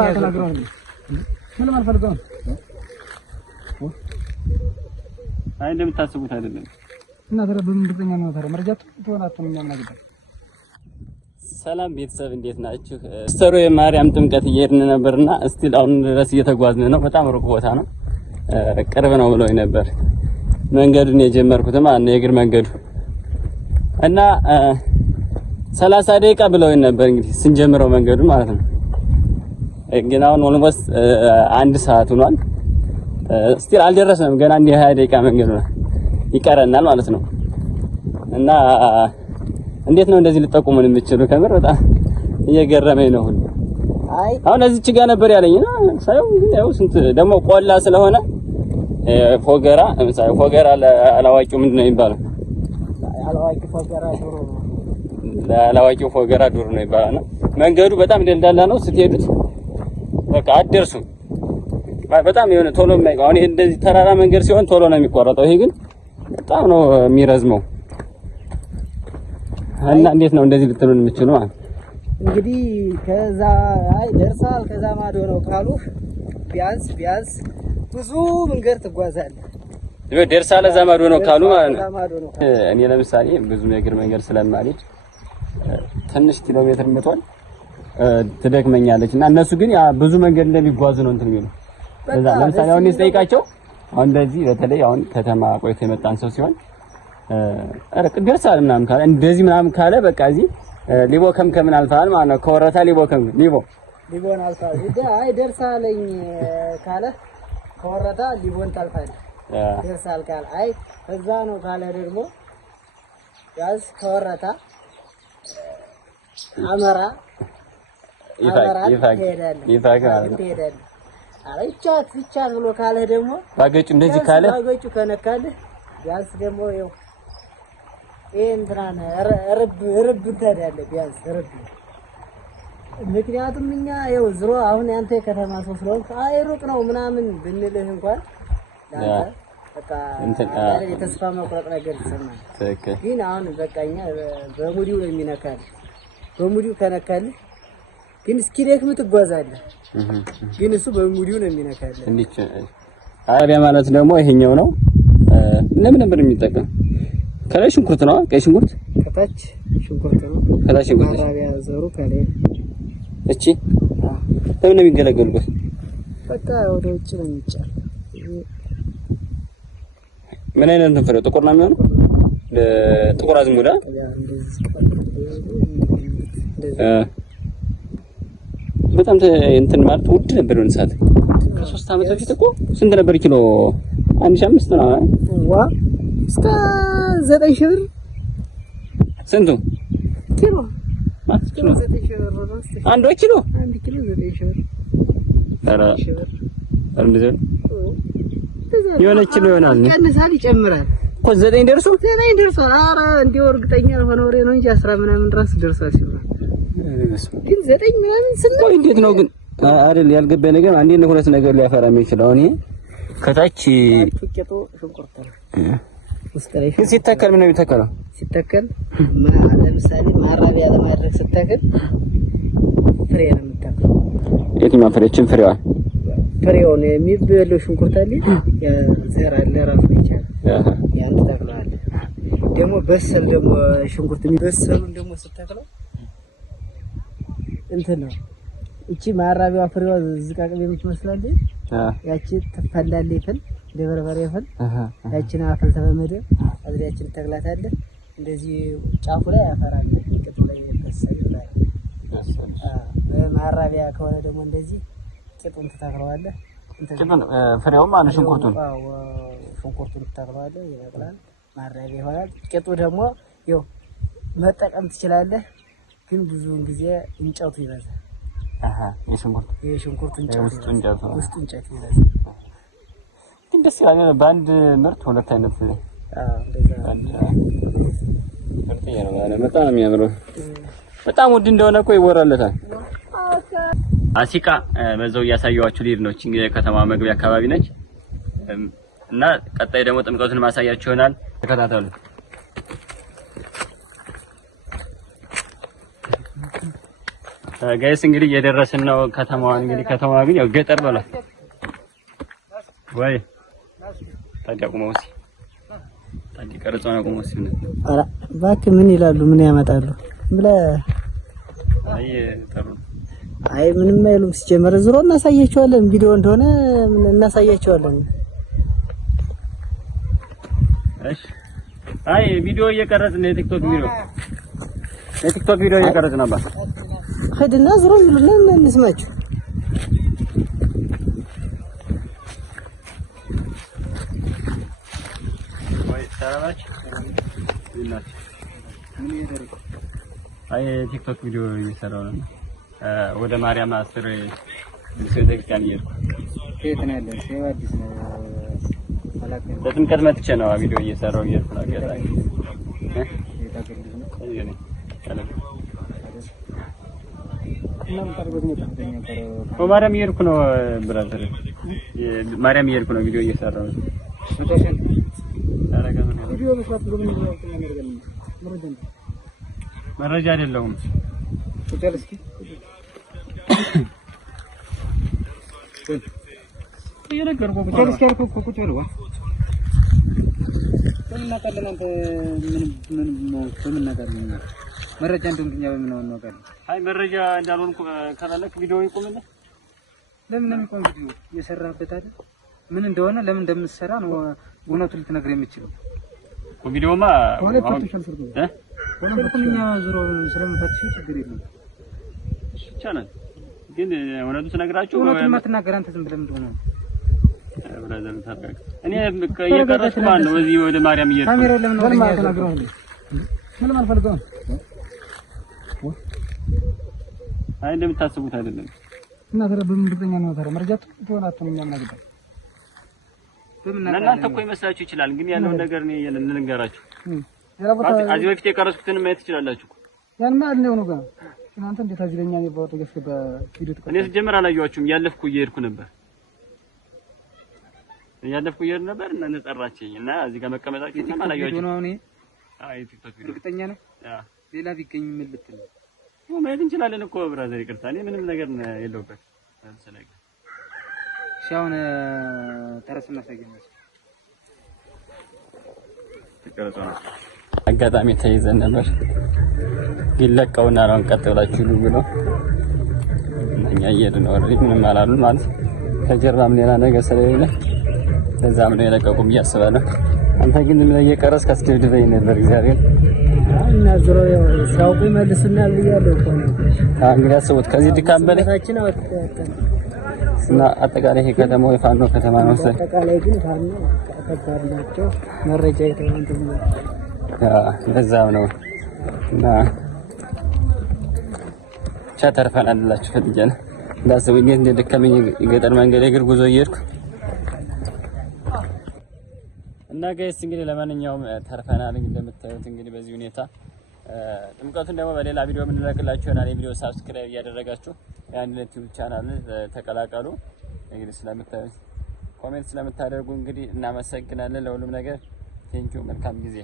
ማለት ነው ምን ማልፈልገው አይ እንደምታስቡት አይደለም እና ተረ በምንድነኛ ነው ተረ መረጃቱ ተወናቱ ነው የሚያናግረው ሰላም ቤተሰብ እንዴት ናችሁ? ስተሮ የማርያም ጥምቀት እየሄድን ነበርና እስቲል አሁን ድረስ እየተጓዝን ነው። በጣም ሩቅ ቦታ ነው። ቅርብ ነው ብሎኝ ነበር መንገዱን የጀመርኩት ማለት ነው የእግር መንገዱ እና 30 ደቂቃ ብለውኝ ነበር እንግዲህ ስንጀምረው መንገዱ ማለት ነው። ግን አሁን ኦልሞስት 1 ሰዓት ሆኗል። እስቲል አልደረስንም ገና እንደ 20 ደቂቃ መንገዱ ነው ይቀረናል ማለት ነው። እና እንዴት ነው እንደዚህ ልጠቁሙን የምትችሉ? ከምር በጣም እየገረመኝ ነው ሁሉ። አይ አሁን እዚች ጋር ነበር ያለኝና ሳይው ግን ያው ስንት ደግሞ ቆላ ስለሆነ ፎገራ ለምሳሌ ፎገራ አላዋቂው ምንድነው የሚባለው? አላዋቂው ፎገራ ዱሩ አላዋቂው ፎገራ ዱሩ ነው የሚባለው። መንገዱ በጣም ደልዳላ ነው። ስትሄዱት በቃ አትደርሱም። በጣም የሆነ ቶሎ የማይቀር አሁን እንደዚህ ተራራ መንገድ ሲሆን ቶሎ ነው የሚቆረጠው። ይሄ ግን በጣም ነው የሚረዝመው። እና እንዴት ነው እንደዚህ ልትሉን የምትችሉ ማለት እንግዲህ ከዛ አይ ደርሳል ከዛ ማዶ ነው ካሉ ቢያንስ ብዙ መንገድ ትጓዛለህ። ደርሳል ከዛ ማዶ ነው ካሉ ማለት ነው። እኔ ለምሳሌ ብዙ የእግር መንገድ ስለማልሄድ ትንሽ ኪሎ ሜትር መቷል ትደክመኛለች እና እነሱ ግን ያ ብዙ መንገድ እንደሚጓዙ ነው እንትን የሚሉ ከዛ ለምሳሌ አሁን ስጠይቃቸው አሁን እንደዚህ በተለይ አሁን ከተማ ቆይቶ የመጣን ሰው ሲሆን አረቅ ደርሳል ምናምን ካለ እንደዚህ ምናምን ካለ በቃ እዚህ ሊቦ ከምከምን አልፋል ማለት ነው። ከወረታ ሊቦን አልፋል አይ ደርሳለኝ ካለ ከወረታ ሊቦን ታልፋል ደርሳል ካለ አይ ከዛ ነው ካለ ደግሞ ያዝ ከወረታ አመራ ይፋቅ አይቻት ብሎ ካለ ደግሞ ባገጩ እንደዚህ ካለ ባገጩ ከነካልህ ያዝ ደግሞ ይው እንትና ረብ ታዳለ ቢያንስ ረብ ምክንያቱም እኛ ይው ዝሮ አሁን ያንተ ከተማ ሰው ስለሆንክ አይ ሩቅ ነው ምናምን ብንልህ እንኳን በቃ የተስፋ መቁረጥ ነገር ይሰማል። ግን አሁን በቃኛ በሙዲው ነው የሚነካል። በሙዲው ከነካልህ ግን እስኪደክም ትጓዛለህ። ግን እሱ በሙዲው ነው የሚነካል። እንዴት አረቢያ ማለት ደግሞ ይሄኛው ነው። ለምን ነበር የሚጠቀም? ከላይ ሽንኩርት ነው። ቀይ ሽንኩርት ከታች ሽንኩርት ነው። ከታች ሽንኩርት አረቢያ ዘሩ ከላይ እቺ ለምን ነው የሚገለገሉበት? በቃ ወደ ውጭ ነው የሚጫል። ምን አይነት ነው ፍሬው? ጥቁር ነው የሚሆነው? ጥቁር አዝሙዳ በጣም እንትን ማለት ውድ ነበር ነው ሰዓት ከ3 አመት በፊት እኮ ስንት ነበር ኪሎ? 1500 ነው ዋ እስከ 9000 ብር ስንቱ ኪሎ? ማለት ኪሎ 9000 ብር ነው። አንድ ኪሎ 9000 ብር ኧረ እንደዚህ የሆነ ኪሎ ይሆናል። ቀንሳል ይጨምራል እኮ 9 ደርሶ ኧረ እንዲሁ እርግጠኛ ሆነ ወሬ ነው እንጂ 10 ምናምን ድረስ ደርሷል ሲባል ግን 9 ምናምን ስንት እንዴት ነው ግን አይደል ያልገባኝ ነገር አንዴ ነው ሁለት ነገር ሊያፈራ የሚችለው አሁን ይሄ ከታች ፍቄቶ ሽንኩርት ነው ውስጥ ላይ ሲተከል ምን ነው የሚተከለው? ሲተከል ለምሳሌ ማራቢያ ለማድረግ ሲተከል ፍሬ ነው የሚተከለው። የትኛው ፍሬችን ፍሬዋ ፍሬው ነው የሚበለው ሽንኩርት አለ ያ ዘር አለ ራሱ ይቻላል ያን ተተክሏል። ደግሞ በሰል ደግሞ ሽንኩርት የሚበሰሉን ደግሞ ሲተከለው እንትን ነው እቺ ማራቢያ ፍሬዋ ዝቃቅቤ የምትመስላለች ያቺ ትፈላለች ፍል ለበርበሬ ፍል ያቺን አፈል ተበመደ አብሪያችን ተግላታለህ እንደዚህ ጫፉ ላይ ያፈራል ቅጥል ላይ በሰል ላይ በማራቢያ ከሆነ ደግሞ እንደዚህ ቂጡን ተተክለዋለህ ቂጡን ፍሬውም ማለት ሽንኩርቱን ተተክለዋለህ ይበቅላል ማራቢያ ይሆናል። ቂጡ ደግሞ ይኸው መጠቀም ትችላለህ። ግን ብዙውን ጊዜ እንጨቱ ይበዛል። የሽንኩርት እንጨት ውስጥ እንጨት ይበዛል። ግን ደስ ይላል። በአንድ ምርት ሁለት አይነት በጣም የሚያምረው በጣም ውድ እንደሆነ እኮ ይወራለታል። አሲቃ በዛው እያሳየኋችሁ ልሄድ ነው። እቺ ከተማ መግቢያ አካባቢ ነች እና ቀጣይ ደግሞ ጥምቀቱን ማሳያችሁ ይሆናል። ተከታተሉ። ጋይስ እንግዲህ እየደረስን ነው ከተማዋን። እንግዲህ ከተማዋ ግን ያው ገጠር በሏት ወይ ታዲያቁመውስ ቀርጾና ቁመውስ ነው። ኧረ እባክህ ምን ይላሉ? ምን ያመጣሉ ብለህ አይ ምንም አይሉም። ሲጀመር ዙሮ እናሳያቸዋለን። ቪዲዮ እንደሆነ እናሳያቸዋለን። እሺ አይ ቪዲዮ እየቀረጽን ነው። የቲክቶክ ቪዲዮ እየቀረጽን ነበር። ሄድና ዙሮ ይሉና እንስማቸው። ወይ ሰላማች አይ ቲክቶክ ቪዲዮ እየሰራው ነው። ወደ ማርያም 10 ቤተክርስቲያን እየሄድኩ ከየት ነው ያለው? አዲስ ነው በጥምቀት መጥቼ ነው ቪዲዮ እየሰራው እየሄድኩ ነው። አጋጣሚ ማርያም እየሄድኩ ነው ብራዘር፣ ማርያም እየሄድኩ ነው ቪዲዮ እየሰራው ነው። መረጃ አይደለሁም። መረጃ እንደምትኛ በምን ነው ጋር? አይ መረጃ እንዳልሆንኩ ካላለክ ቪዲዮ ይቆምልህ። ለምን ነው የሚቆም? ቪዲዮ እየሰራህበት አይደል? ምን እንደሆነ ለምን እንደምትሰራ ነው እውነቱን ልትነግር የምችለው። ቪዲዮማ ሁለቱኛ ዙሮ ስለምፈትሽ ችግር የለም ይቻላል። ግን እውነቱን ስነግራችሁ እውነቱን ማትናገር አንተ ዝም ብለህ እንደሆነ ብራዘር ታረጋግ እኔ እየቀረጽኩ ማን ነው እዚህ ወደ ማርያም እየሄድኩ ካሜራ ለምን ነው ተናግረው ምን ማልፈልገው? አይ እንደምታስቡት አይደለም። እና ተረብም ብትኛ ነው ተረ መረጃ ትሆናት ነው የሚያናግረው። እናንተ እኮ ይመስላችሁ ይችላል። ግን ያለው ነገር ነው ልንገራችሁ። አዚ በፊት የቀረጽኩትን ማየት ትችላላችሁ። ያን ማለት ነው ጋር እናንተ እንዴት አዝለኛ ነው ባወጣ ገፍከ በቪዲዮ ተቀበለ። እኔ ስጀምር አላየኋችሁም። ያለፍኩ እየሄድኩ ነበር እና ነጠራችኝ እና እዚህ ጋር መቀመጣችሁ እና አላየኋችሁም ነው። አይ ቲክቶክ ቪዲዮ እርግጠኛ ነህ? ሌላ ቢገኝ ምን ልትል ነው? ማየት እንችላለን እኮ ብራዘር፣ ይቅርታ እኔ ምንም ነገር የለውበት ስለዚህ ሻውን ተረስና ሳይገኛስ ተቀረጸና አጋጣሚ ተይዘን ነበር። ይለቀውና አሁን ቀጥ ብላችሁ ሉ ብሎ እኛ እየሄድን ነው። ምንም አላሉን ማለት ከጀርባም ሌላ ነገር ስለሌለ ለዛም ነው የለቀቁም እያስባለሁ። አንተ ግን ምን እየቀረጽክ አስደብድበኝ ነበር። እግዚአብሔር እና ዞሮ ሲያውቁ ይመልሱናል ብያለሁ እኮ ነው። እንግዲህ አስቡት ከዚህ ድካም በላይ እና አጠቃላይ ይሄ ከተማው የፋኖ ከተማ ነው። አጠቃላይ ግን ፋኖ ከባድ ናቸው። መረጃ የተወንቱ ለዛም ነው እና ቻተርፈናል ብላችሁ ፈልጀና እንዳሰው እንዴት እንደደከመኝ የገጠር መንገድ የእግር ጉዞ እየሄድኩ እና ጋይስ እንግዲህ ለማንኛውም ተርፈናል። እንደምታዩት እንግዲህ በዚህ ሁኔታ ጥምቀቱን ደግሞ በሌላ ቪዲዮ የምንለቅላችሁ ይሆናል። የቪዲዮ ሳብስክራይብ እያደረጋችሁ የአንድነት ዩቲዩብ ቻናል ተቀላቀሉ። እንግዲህ ስለምታዩት ኮሜንት ስለምታደርጉ እንግዲህ እናመሰግናለን። ለሁሉም ነገር ቴንኪው። መልካም ጊዜ